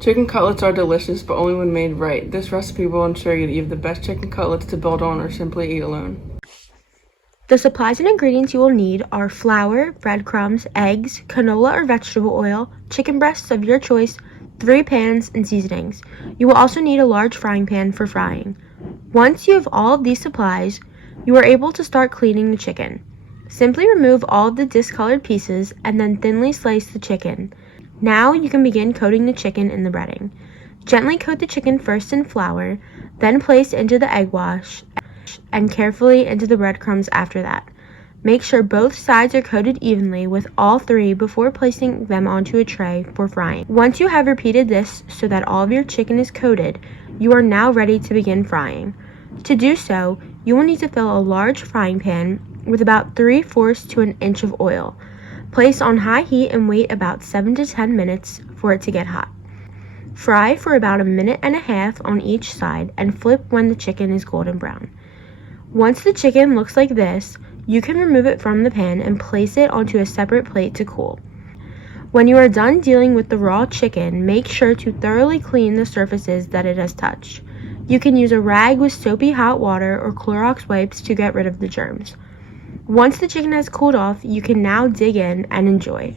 Chicken cutlets are delicious, but only when made right. This recipe will ensure you that you have the best chicken cutlets to build on or simply eat alone. The supplies and ingredients you will need are flour, breadcrumbs, eggs, canola or vegetable oil, chicken breasts of your choice, 3 pans, and seasonings. You will also need a large frying pan for frying. Once you have all of these supplies, you are able to start cleaning the chicken. Simply remove all of the discolored pieces and then thinly slice the chicken. Now you can begin coating the chicken in the breading. Gently coat the chicken first in flour, then place into the egg wash, and carefully into the breadcrumbs after that. Make sure both sides are coated evenly with all 3 before placing them onto a tray for frying. Once you have repeated this so that all of your chicken is coated, you are now ready to begin frying. To do so, you will need to fill a large frying pan with about 3/4 to an inch of oil. Place on high heat and wait about 7 to 10 minutes for it to get hot. Fry for about 1.5 minutes on each side and flip when the chicken is golden brown. Once the chicken looks like this, you can remove it from the pan and place it onto a separate plate to cool. When you are done dealing with the raw chicken, make sure to thoroughly clean the surfaces that it has touched. You can use a rag with soapy hot water or Clorox wipes to get rid of the germs. Once the chicken has cooled off, you can now dig in and enjoy.